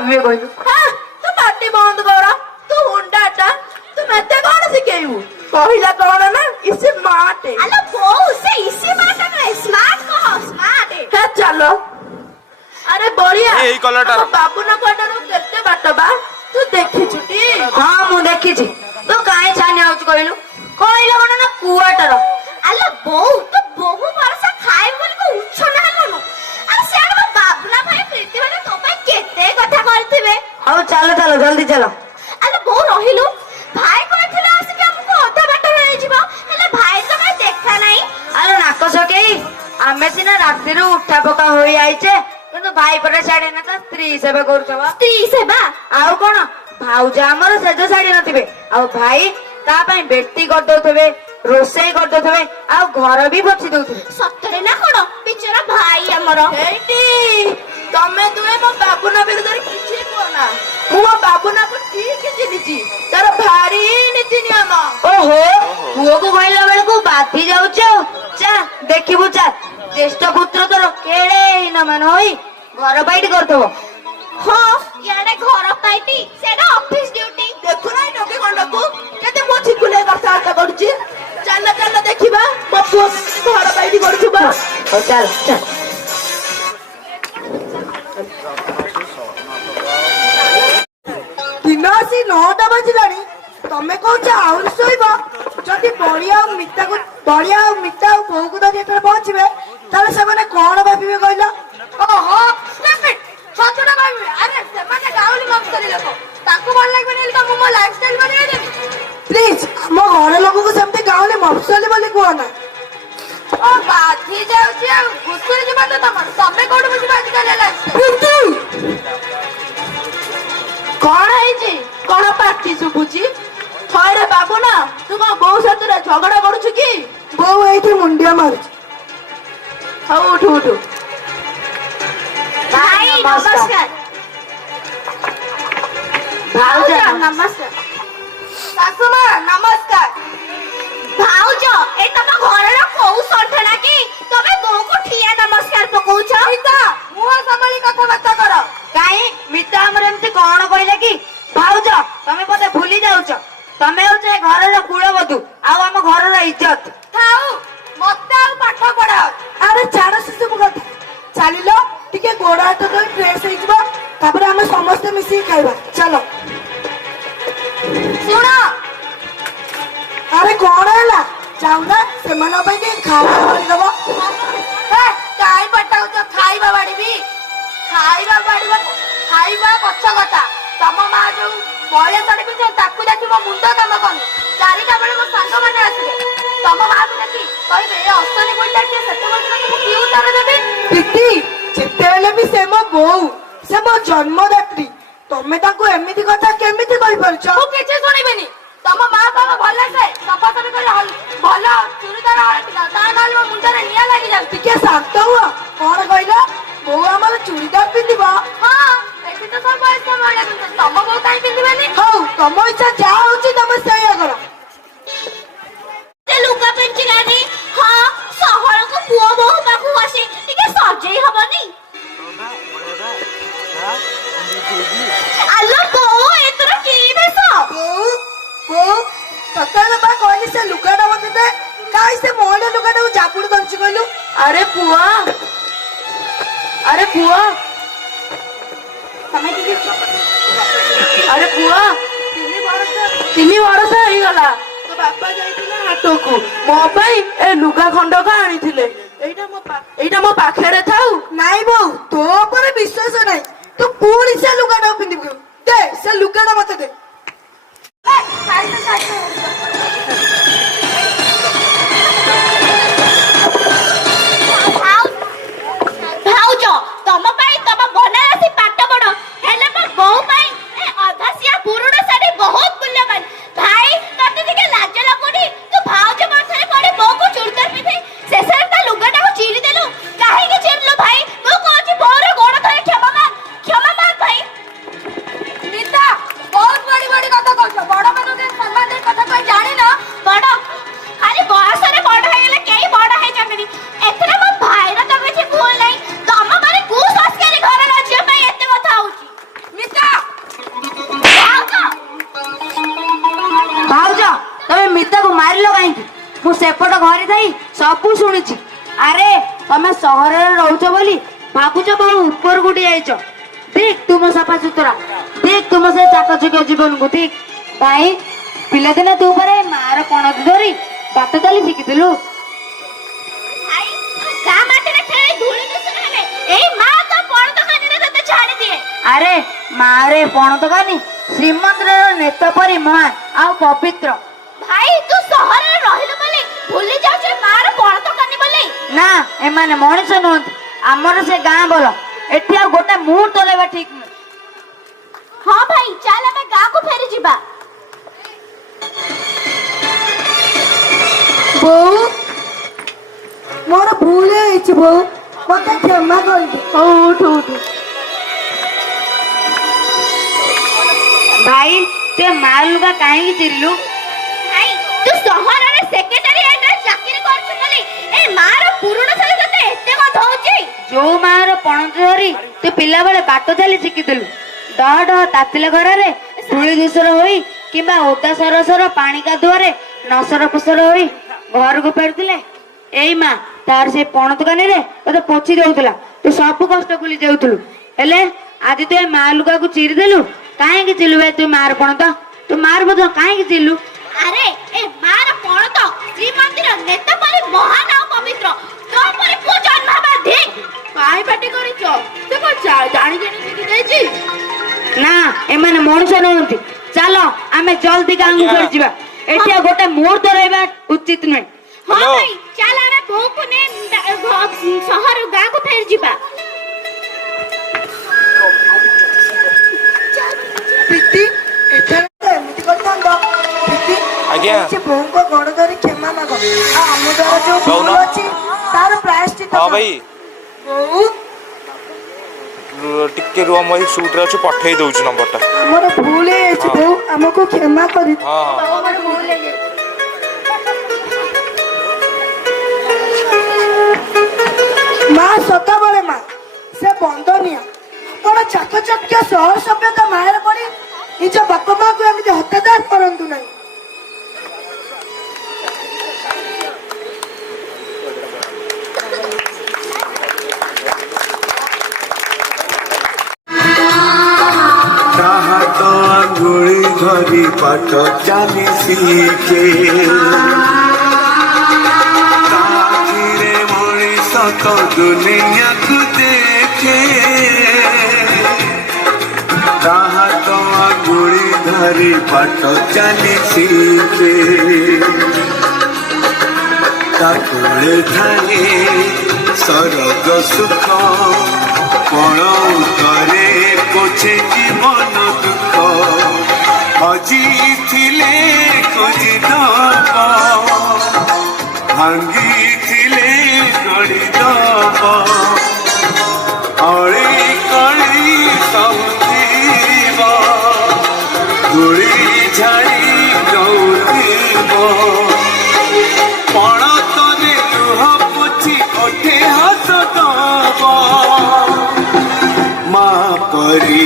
भाभी कहलु तू पार्टी बंद कर तू हुंडाटा तू मते कौन सिखेबू कहला कौन ना इसे स्मार्ट है अरे बो से इसी बात में स्मार्ट कहो स्मार्ट है चलो अरे बढ़िया ए कलरटा बाबू ना कोटर केते बाट बा तू देखि छुटी हां मु देखि छी तो काहे छाने आउछ कहलु कहला कोन ना कुआटर अरे बो तो बहु वर्ष खाए बोल को उच्छ ना हलो अरे सेड में बाबूला भाई प्रीति वाले तो पे केते कथा करथिबे हाउ चलो चलो जल्दी चलो अरे बो रहिलु भाई कहथिला आसी के हमको अधा बाट रहि जिवो हेले भाई तो मैं देखा नहीं अरे नाको सकेई आमे सिना रात्रि रू उठा पका होई आइचे किंतु भाई पर छाड़े ना तो स्त्री सेवा करूछवा स्त्री सेवा आउ कोन भाउजा हमर सेज छाड़ी नथिबे आ भाई ता पई बेटी कर दोथबे रोसई कर दोथबे आ घर भी पोछि दोथबे सत्तरे ना कोन बिचारा भाई हमर एटी तमे तुए मो बाबू ना विरुद्ध किछि कोना मु मो बाबू ना को ठीक चिनिछि तार भारी नीति नियम ओहो पुओ को कहला बेल को बाथी जाउछ चा देखिबु चा ज्येष्ठ पुत्र तोर केड़े न मान होई घर बाइट करथबो हां याडे घर पाइटी सेडा ऑफिस ड्यूटी देखु ना टोके कोंडकू केते मो छिकुले करता का करछि चल चल देखिबा मो पुओ घर बाइट करथुबा ओ चल चल दिनासी 9टा बजिलानी तमे कहछ आउर सोइबा जदि बड़िया मिठा को बड़िया मिठा बोहू को धरि एतरे पहुंचबे ताले से माने कोन भाबिबे कहला ओहो स्टॉप छोटोटा भाबिबे अरे से माने गाउली मत करी लोक ताको भल लागबे नेल त मो लाइफस्टाइल बने देबी प्लीज हम घर लोग को सेमते गाउली मफसली बोली कोना ओ बाथी जाउची आ गुसुरी जीवा त तमे कोड बुझी बाजी करे लाइफस्टाइल कौन है कौन पार्टी सुबुची थरे बाबू ना तू कौन बहु साथ झगड़ा करू कि बहु ये मुंडिया मार उठ उठ भाई नमस्कार भाउजा नमस्कार सासुमा नमस्कार भाउजो ए तम घरर कोउ संठना की तमे बहु को ठिया नमस्कार पकोउछ मिता मुह संभाली कथा बात कर काई मिता हमर एमती कोन कहले कि भाउजा तमे पते भूली जाउछ तमे होचे घरर कुळबधु आ हम घरर इज्जत थाउ मते आ पाठ पढा अरे छाड़ से सब कथा चलिलो टिके गोड़ हाथ तो फ्रेश हो जिवो तापर हम समस्त मिसी खाइबा चलो सुनो अरे कौन है जाऊ ना से मन पे के खाना कर दबो ए काई पटाउ तो खाइबा बाड़ीबी खाइबा पछ कथा तम मा जो बया साड़ी पिछ ताकू देखि मो मुंड काम करनी चारिटा बेले मो संग माने आसीबे तम मा को देखि कहबे ए असली बोलता के सत्य बोलता तू की उतार देबे दीदी जेते बेले भी से मो बोऊ से मो जन्मदात्री तमे ताको एमिति कथा केमिति कहि परछ तू किछ सुनिबेनी तम मा बाबा भले से सफा सफी करे भल चुरीदार हळती का ता नाल मो मुंड रे निया लागि जाउ टिके शांत हुआ कोन कहला बोऊ हमर चुरीदार पिंदिबा हां एठी तो सब बयस माने तम बोऊ काई पिंदिबेनी हौ तम इच्छा जा होची तम सह्य करो ते लुका पेंचिलानी हां सहर को पुओ बहु पाखु आसी टिके सजेई हबनी अल्लो बहु एतरा की बेस बोऊ सतल बा कहली से लुगाटा मते दे काई से मोहले लुगाटा जापुड़ दंची कहलु अरे पुआ तमे टिके अरे पुआ तीन वर्ष हो गला तो बापा जाइतिले हाटो को मो पई ए लुगा खंडक आनिथिले एइटा मो पाखरे थाउ नाइ बो तो पर विश्वास नाही तू पूरी से लुगाटा पिंदिबु दे से लुगाटा मते दे भाउजो तम पाई तम बनारसी पाट बड़ हेले पर बहु पाई ए अधासिया पुरुष साडी बहुत मूल्यवान भाई तते दिके लाज लगुनी तू भाउजो माथरे पड़े बहु को चुड़दार पिथे शेषर ता लुगाटा को चीरी देलु काहे के चीरलो भाई मो कोची बोर गोड़ धरे क्षमा मान भाई मिता बहुत ସହରରେ ରହୁଛ ବୋଲି ଭାବୁଛ ବହୁ ଉପରକୁ ଉଠି ଯାଇଛ। ଦେଖ ତୁମ ସଫାସୁତୁରା, ଦେଖ ତୁମ ସେ ଚାକଚକ୍ୟ ଜୀବନକୁ ଦେଖ। ଭାଇ ପିଲାଦିନେ ତୁ ପରେ ମାର ପଣତ ଧରି ବାଟ ଚାଲି ଶିଖିଥିଲୁ। ଭାଇ ଗାଁ ମାଟିରେ ଖେଳି ଧୂଳି ଦୂଷଣ ହେଲେ ଏଇ ମା ତ ପଣତ କାନିରେ ତତେ ଛାଡ଼ି ଦିଏ। ଆରେ ମାରେ ପଣତ କାନି ଶ୍ରୀମନ୍ଦିରର ନେତ ପରି ମହାନ ଆଉ ପବିତ୍ର। ଭାଇ ତୁ ସହରରେ ରହିଲୁ ବୋଲି ଭୁଲି ଯାଉଛୁ ମାର ପଣତ କାନି ବୋଲି। ନା ଏମାନେ ମଣିଷ ନୁହନ୍ତି, ଆମର ସେ ଗାଁ ଭଲ। ଏଠି ଆଉ ଗୋଟେ ମୁହୂର୍ତ୍ତ ରହିବା ଠିକ ନୁହେଁ। ହଁ ଭାଇ ଚାଲ ଆମେ ଗାଁକୁ ଫେରି ଯିବା। ବୋଉ ମୋର ଭୁଲ ହେଇଛି ବୋଉ, ମତେ କ୍ଷମା କରିଦେ। ହଉ ଉଠୁ ଉଠୁ। ଭାଇ ତୁ ମା ଲୁଗା କାହିଁକି ଚିରିଲୁ? ଭାଇ ତୁ ସହରରେ ସେକ୍ରେଟାରିଏଟରେ ଚାକିରି କରୁଛୁ ବୋଲି ଏ ମାର ପୁରୁଣା ଶାଢ଼ୀ ତତେ ଏତେ ଗନ୍ଧ ହଉଛି। ଯୋଉ ମାର ପଣତ ଧରି ତୁ ପିଲାବେଳେ ବାଟ ଚାଲି ଶିଖିଥିଲୁ, ଡହ ଡହ ତାତିଲେ ଘରରେ ଧୂଳି ଧୂସର ହୋଇ କିମ୍ବା ଓଦା ସରସର ପାଣି କାଦୁଅରେ ନସର ଫସର ହୋଇ ଘରକୁ ଫେରୁଥିଲେ ଏଇ ମା ତାର ସେ ପଣତ କାନିରେ ତତେ ପୋଛି ଦଉଥିଲା। ତୁ ସବୁ କଷ୍ଟ ଭୁଲି ଯାଉଥିଲୁ। ହେଲେ ଆଜି ତୁ ଏ ମା ଲୁଗାକୁ ଚିରିଦେଲୁ। କାହିଁକି ଚିଲୁ ଭାଇ ତୁ ମାର ପଣତ? ତୁ ମାର ମଧ୍ୟ କାହିଁକି ଚିଲୁ? ଆରେ ଏ ମାର ପଣତ ଶ୍ରୀମନ୍ଦିର ନେତ ପରି ମହାନ ଆଉ ପବିତ୍ର। ତୋ ପରି ପୁଅ ଜନ୍ମ ହେବା ଧିକ। କାହିଁ ପାଟି କରିଛ? ସେ କଣ ଜାଣି ଶିଖି ଯାଇଛି? ନା ଏମାନେ ମଣିଷ ନୁହନ୍ତି। ଚାଲ ଆମେ ଜଲ୍ଦି ଗାଁକୁ ଫେରିଯିବା। ଏଠି ଆଉ ଗୋଟେ ମୁହୂର୍ତ୍ତ ରହିବା ଉଚିତ ନୁହେଁ। ହଁ ଭାଇ ଚାଲ ଆମେ ବୋଉକୁ ନେଇ ସହର ଗାଁକୁ ଫେରି ଯିବା। ପ୍ରୀତି ଏଥର ତ ଏମିତି କରିଥାନ୍ତ। ପ୍ରୀତି ଆଜ୍ଞା। ସେ ବୋଉଙ୍କ ଗୋଡ଼ ଧରି କ୍ଷମା ମାଗ। ଆଉ ଆମ ଦ୍ୱାରା ଯୋଉ ଭୁଲ ଦଉନ। ଅଛି ତାର ପ୍ରାୟଶ୍ଚିତ ହଁ କର। ଭାଇ ବୋଉ ଟିକେ ରୁହ, ମୁଁ ଏଇ ସୁଟ୍ରେ ଅଛି, ପଠେଇ ଦଉଛି ନମ୍ବରଟା। ଆମର ଭୁଲ ହେଇଯାଇଛି ବୋଉ, ଆମକୁ କ୍ଷମା କରି। ହଁ ମା ସଦାବେଳେ ମା, ସେ ବନ୍ଦନୀୟ। କଣ ଚାକଚକ୍ୟ ସହର ସଭ୍ୟତା ମାয়ের ପରି ନିଜ ବାପା ମାକୁ ଏମିତି ହତ୍ୟାଦାର କରନ୍ତୁ ନାହିଁ। ହାତ ଆଙ୍ଗୁଳି ଧରି ପାଠ ଚାଲି ଶିଖେ, ତାହିରେ ମଣିଷ ତ ଦୁନିଆକୁ ଦେଖେ। ହାତ ଆଙ୍ଗୁଳି ଧରି ପାଠ ଚାଲି ଶିଖେ, ତାକୁଳେ ଥାଏ ସରଗ ସୁଖ, କଣ ଉତରେ ପଛେ ଜୀବନ ଦୁଃଖ। ହଜିଥିଲେ ଖୋଜିଦବ, ଭାଙ୍ଗିଥିଲେ ଗଢ଼ିଦବ। ଅଳି କଳି ସବୁ ଥିବ, ଧୂଳି ଝାଡ଼ି ଦଉଥିବ। ପଣତରେ ଲୁହ ପୋଛି ଓଠେ ହାତ ଦବ, ମା ପରି